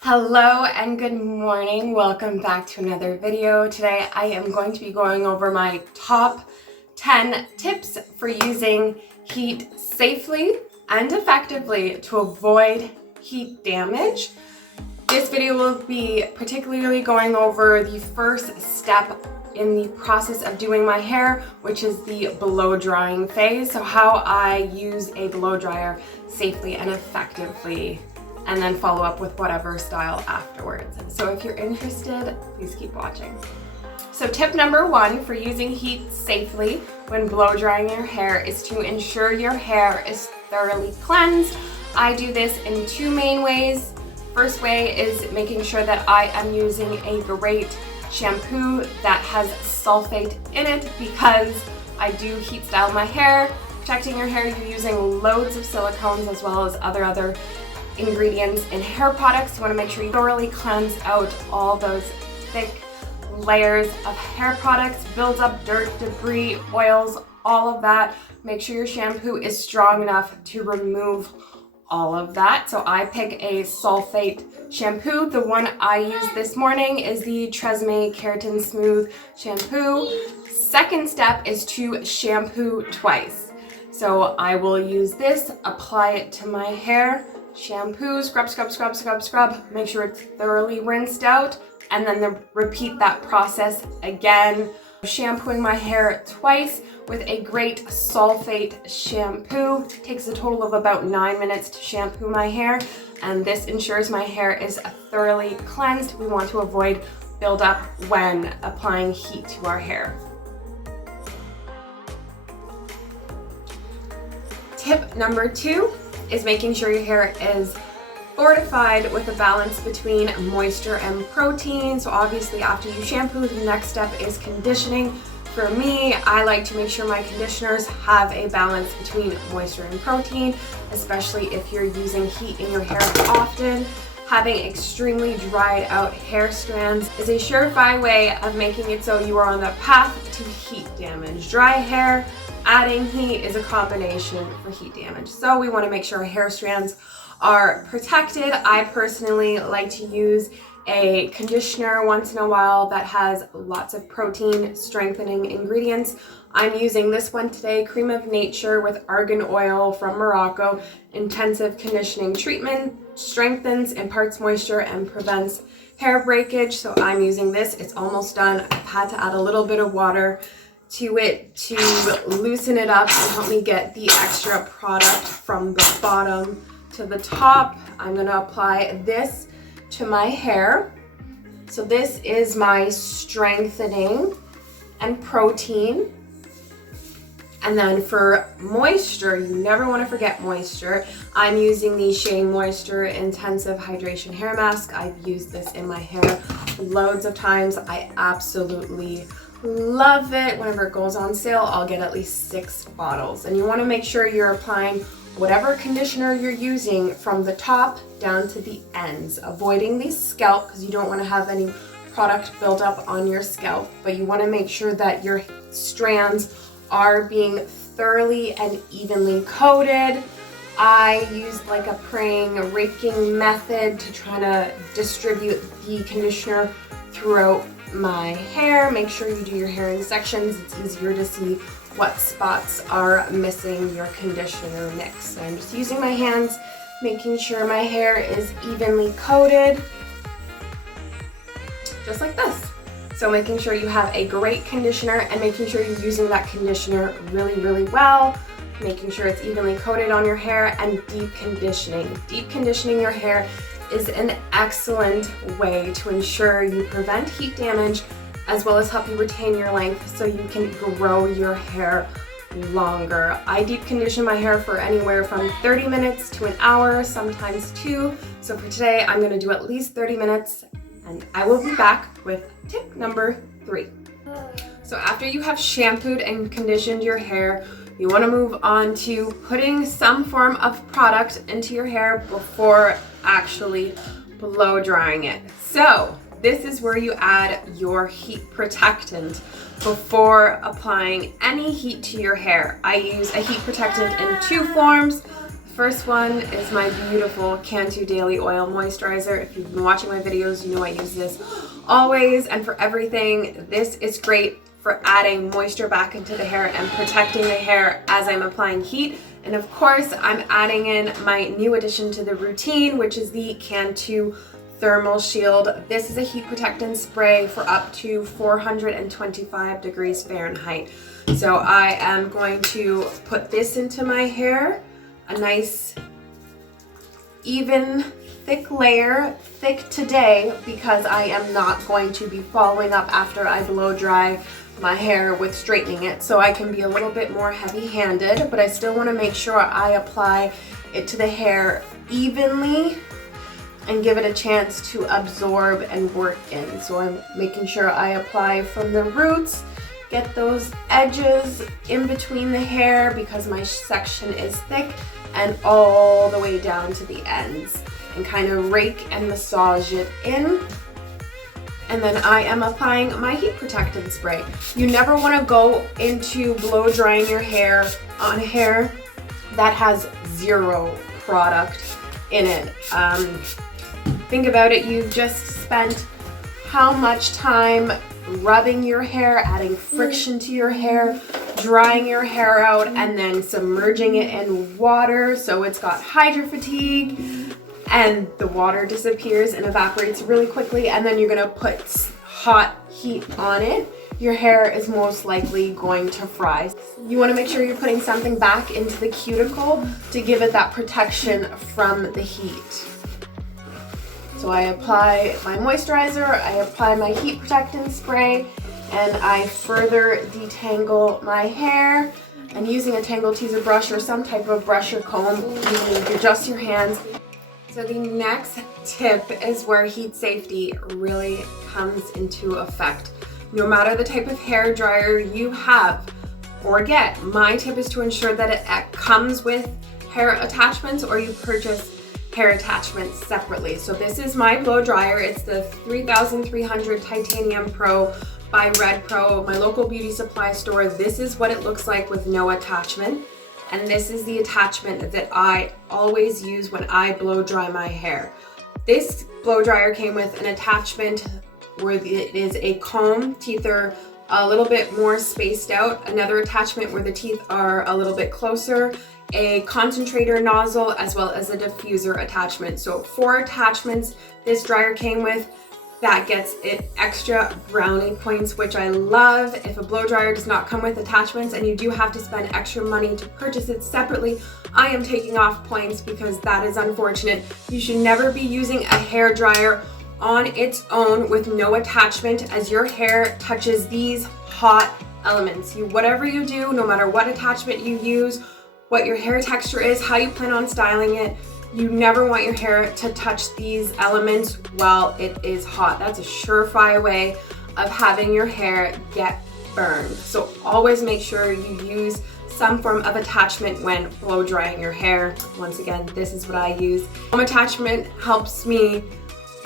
Hello and good morning. Welcome back to another video. Today I am going to be going over my top 10 tips for using heat safely and effectively to avoid heat damage. This video will be particularly going over the first step in the process of doing my hair, which is the blow drying phase. So how I use a blow dryer safely and effectively, and then follow up with whatever style afterwards. So if you're interested, please keep watching. So tip number one for using heat safely when blow drying your hair is to ensure your hair is thoroughly cleansed. I do this in two main ways. First way is making sure that I am using a great shampoo that has sulfate in it, because I do heat style my hair. Protecting your hair, you're using loads of silicones as well as other ingredients in hair products. You want to make sure you thoroughly cleanse out all those thick layers of hair products, builds up dirt, debris, oils, all of that. Make sure your shampoo is strong enough to remove all of that. So I pick a sulfate shampoo. The one I used this morning is the Tresemme Keratin Smooth shampoo. Second step is to shampoo twice. So I will use this, apply it to my hair, shampoo, scrub, scrub, scrub, scrub, scrub, make sure it's thoroughly rinsed out, and then repeat that process again. Shampooing my hair twice with a great sulfate shampoo. It takes a total of about 9 minutes to shampoo my hair, and this ensures my hair is thoroughly cleansed. We want to avoid buildup when applying heat to our hair. Tip number two is making sure your hair is fortified with a balance between moisture and protein. So obviously after you shampoo, the next step is conditioning. For me, I like to make sure my conditioners have a balance between moisture and protein, especially if you're using heat in your hair often. Having extremely dried out hair strands is a surefire way of making it so you are on the path to heat damage. Dry hair, adding heat is a combination for heat damage. So we want to make sure our hair strands are protected. I personally like to use a conditioner once in a while that has lots of protein strengthening ingredients. I'm using this one today, Creme of Nature with argan oil from Morocco. Intensive conditioning treatment, strengthens, imparts moisture, and prevents hair breakage. So I'm using this. It's almost done. I've had to add a little bit of water to it to loosen it up and help me get the extra product from the bottom to the top. I'm going to apply this to my hair. So this is my strengthening and protein. And then for moisture, you never want to forget moisture. I'm using the Shea Moisture Intensive Hydration Hair Mask. I've used this in my hair loads of times. I absolutely love it. Whenever it goes on sale, I'll get at least 6 bottles. And you want to make sure you're applying whatever conditioner you're using from the top down to the ends, avoiding the scalp because you don't want to have any product build up on your scalp, but you want to make sure that your strands are being thoroughly and evenly coated. I used like a praying raking method to try to distribute the conditioner throughout my hair. Make sure you do your hair in sections. It's easier to see what spots are missing your conditioner mix. So I'm just using my hands, making sure my hair is evenly coated, just like this. So making sure you have a great conditioner and making sure you're using that conditioner really, really well, making sure it's evenly coated on your hair, and deep conditioning. Deep conditioning your hair is an excellent way to ensure you prevent heat damage as well as help you retain your length so you can grow your hair longer. I deep condition my hair for anywhere from 30 minutes to an hour, sometimes 2. So for today, I'm going to do at least 30 minutes, and I will be back with tip number 3. So after you have shampooed and conditioned your hair, you want to move on to putting some form of product into your hair before actually blow drying it. So this is where you add your heat protectant before applying any heat to your hair. I use a heat protectant in 2 forms. The First one is my beautiful Cantu Daily Oil Moisturizer. If you've been watching my videos, you know I use this always and for everything. This is great for adding moisture back into the hair and protecting the hair as I'm applying heat. And of course, I'm adding in my new addition to the routine, which is the Cantu Thermal Shield. This is a heat protectant spray for up to 425 degrees Fahrenheit. So I am going to put this into my hair, a nice even thick layer, thick today because I am not going to be following up after I blow dry my hair with straightening it, so I can be a little bit more heavy-handed, but I still want to make sure I apply it to the hair evenly and give it a chance to absorb and work in. So I'm making sure I apply from the roots, get those edges in between the hair because my section is thick, and all the way down to the ends, and kind of rake and massage it in. And then I am applying my heat protectant spray. You never want to go into blow drying your hair on hair that has zero product in it. Think about it, you've just spent how much time rubbing your hair, adding friction to your hair, drying your hair out, and then submerging it in water so it's got hydro fatigue, and the water disappears and evaporates really quickly, and then you're gonna put hot heat on it. Your hair is most likely going to fry. You want to make sure you're putting something back into the cuticle to give it that protection from the heat. So I apply my moisturizer, I apply my heat protectant spray, and I further detangle my hair. And using a tangle teaser brush or some type of brush or comb, you need to adjust your hands. So the next tip is where heat safety really comes into effect. No matter the type of hair dryer you have or get, my tip is to ensure that it comes with hair attachments or you purchase hair attachments separately. So this is my blow dryer. It's the 3300 Titanium Pro by Red Pro, my local beauty supply store. This is what it looks like with no attachment. And this is the attachment that I always use when I blow dry my hair. This blow dryer came with an attachment where it is a comb. Teeth are a little bit more spaced out. Another attachment where the teeth are a little bit closer. A concentrator nozzle, as well as a diffuser attachment. So 4 attachments this dryer came with. That gets it extra brownie points, which I love. If a blow dryer does not come with attachments and you do have to spend extra money to purchase it separately, I am taking off points because that is unfortunate. You should never be using a hair dryer on its own with no attachment, as your hair touches these hot elements. Whatever you do, no matter what attachment you use, what your hair texture is, how you plan on styling it, you never want your hair to touch these elements while it is hot. That's a surefire way of having your hair get burned. So always make sure you use some form of attachment when blow drying your hair. Once again, this is what I use. Foam attachment helps me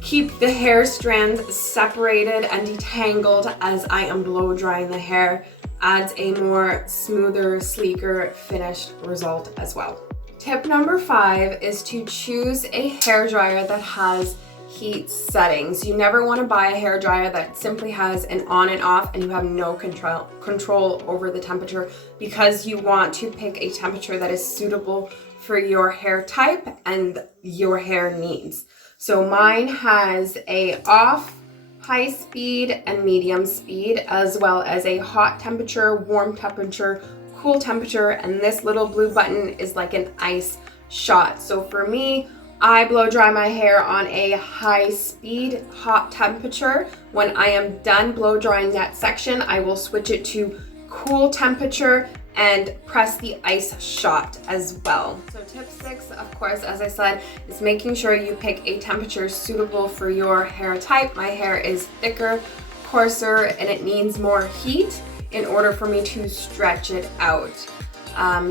keep the hair strands separated and detangled as I am blow drying the hair. Adds a more smoother, sleeker, finished result as well. Tip number 5 is to choose a hair dryer that has heat settings. You never want to buy a hair dryer that simply has an on and off and you have no control over the temperature, because you want to pick a temperature that is suitable for your hair type and your hair needs. So mine has a off, high speed, and medium speed, as well as a hot temperature, warm temperature, cool temperature, and this little blue button is like an ice shot. So for me, I blow dry my hair on a high speed, hot temperature. When I am done blow drying that section, I will switch it to cool temperature and press the ice shot as well. So tip 6, of course, as I said, is making sure you pick a temperature suitable for your hair type. My hair is thicker, coarser, and it needs more heat in order for me to stretch it out.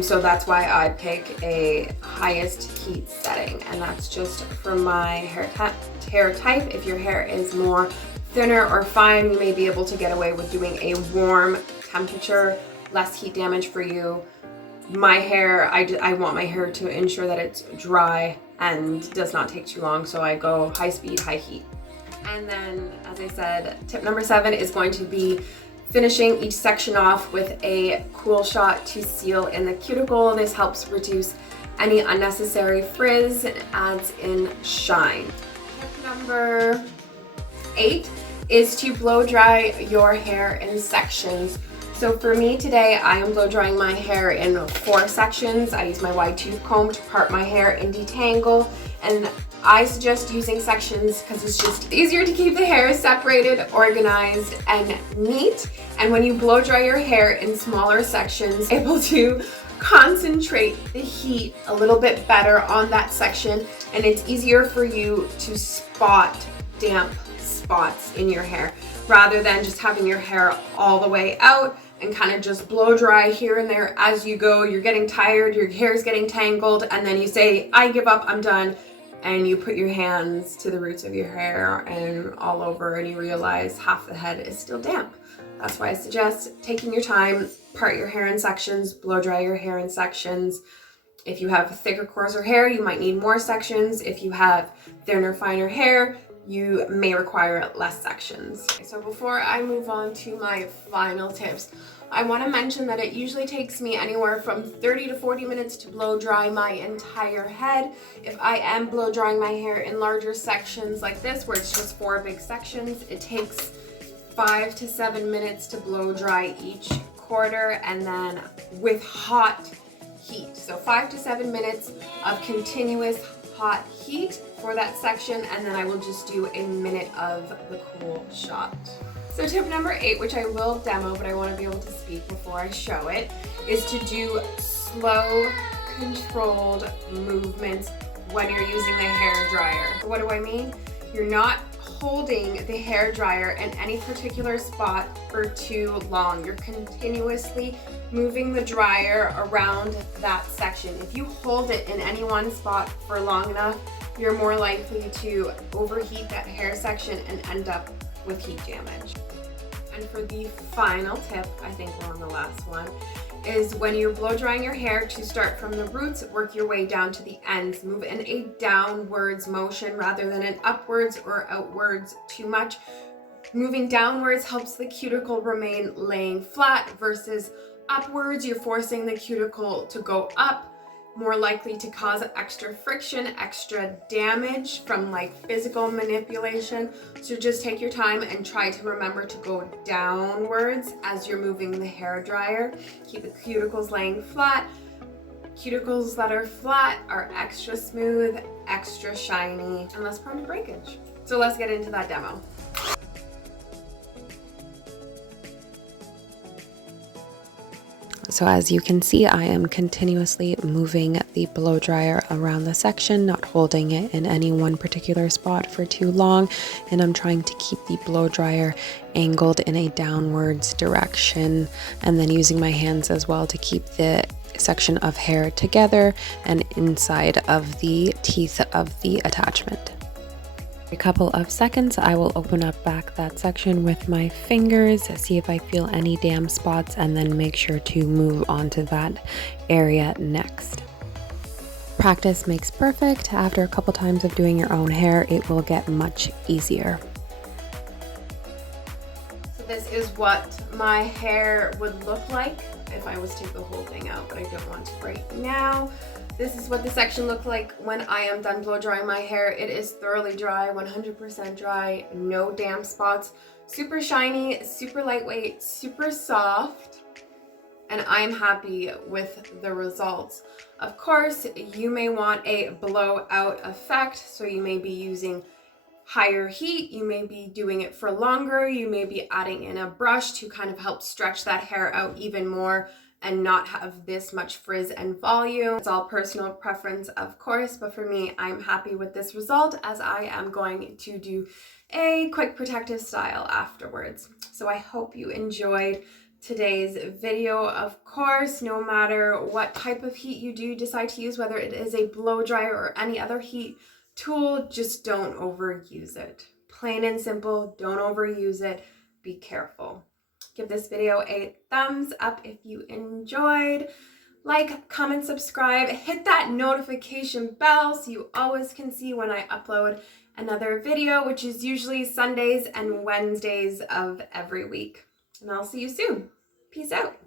So that's why I pick a highest heat setting, and that's just for my hair type. If your hair is more thinner or fine, you may be able to get away with doing a warm temperature, less heat damage for you. my hair, I want my hair to ensure that it's dry and does not take too long, so I go high speed, high heat. And then, as I said, tip number 7 is going to be finishing each section off with a cool shot to seal in the cuticle. This helps reduce any unnecessary frizz and adds in shine. Tip number 8 is to blow dry your hair in sections. So for me today, I am blow drying my hair in 4 sections. I use my wide tooth comb to part my hair and detangle, and I suggest using sections because it's just easier to keep the hair separated, organized, and neat. And when you blow dry your hair in smaller sections, able to concentrate the heat a little bit better on that section, and it's easier for you to spot damp spots in your hair rather than just having your hair all the way out and kind of just blow dry here and there as you go. You're getting tired, your hair's getting tangled, and then you say, I give up, I'm done. And you put your hands to the roots of your hair and all over, and you realize half the head is still damp. That's why I suggest taking your time, part your hair in sections, blow dry your hair in sections. If you have thicker, coarser hair, you might need more sections. If you have thinner, finer hair, you may require less sections. So before I move on to my final tips, I want to mention that it usually takes me anywhere from 30 to 40 minutes to blow dry my entire head. If I am blow drying my hair in larger sections like this, where it's just 4 big sections, it takes 5 to 7 minutes to blow dry each quarter, and then with hot heat. So 5 to 7 minutes of continuous hot heat for that section, and then I will just do a minute of the cool shot. So tip number 8, which I will demo, but I want to be able to speak before I show it, is to do slow, controlled movements when you're using the hair dryer. What do I mean? You're not holding the hair dryer in any particular spot for too long. You're continuously moving the dryer around that section. If you hold it in any one spot for long enough, you're more likely to overheat that hair section and end up with heat damage. And for the final tip, I think we're on the last one, is when you're blow drying your hair, to start from the roots, work your way down to the ends. Move in a downwards motion rather than an upwards or outwards too much. Moving downwards helps the cuticle remain laying flat versus upwards, you're forcing the cuticle to go up, more likely to cause extra friction, extra damage from like physical manipulation. So just take your time and try to remember to go downwards as you're moving the hair dryer. Keep the cuticles laying flat. Cuticles that are flat are extra smooth, extra shiny, and less prone to breakage. So let's get into that demo. So as you can see, I am continuously moving the blow dryer around the section, not holding it in any one particular spot for too long. And I'm trying to keep the blow dryer angled in a downwards direction, and then using my hands as well to keep the section of hair together and inside of the teeth of the attachment. A couple of seconds, I will open up back that section with my fingers, see if I feel any damp spots, and then make sure to move on to that area next. Practice makes perfect. After a couple times of doing your own hair, it will get much easier. So this is what my hair would look like if I was to take the whole thing out, but I don't want to right now. This is what the section looked like when I am done blow drying my hair. It is thoroughly dry, 100% dry, no damp spots, super shiny, super lightweight, super soft, and I'm happy with the results. Of course, you may want a blowout effect, so you may be using higher heat, you may be doing it for longer, you may be adding in a brush to kind of help stretch that hair out even more and not have this much frizz and volume. It's all personal preference, of course, but for me, I'm happy with this result as I am going to do a quick protective style afterwards. So I hope you enjoyed today's video. Of course, no matter what type of heat you do decide to use, whether it is a blow dryer or any other heat tool, just don't overuse it. Plain and simple, don't overuse it. Be careful. Give this video a thumbs up if you enjoyed. like, comment, subscribe, hit that notification bell so you always can see when I upload another video, which is usually Sundays and Wednesdays of every week. And I'll see you soon. Peace out.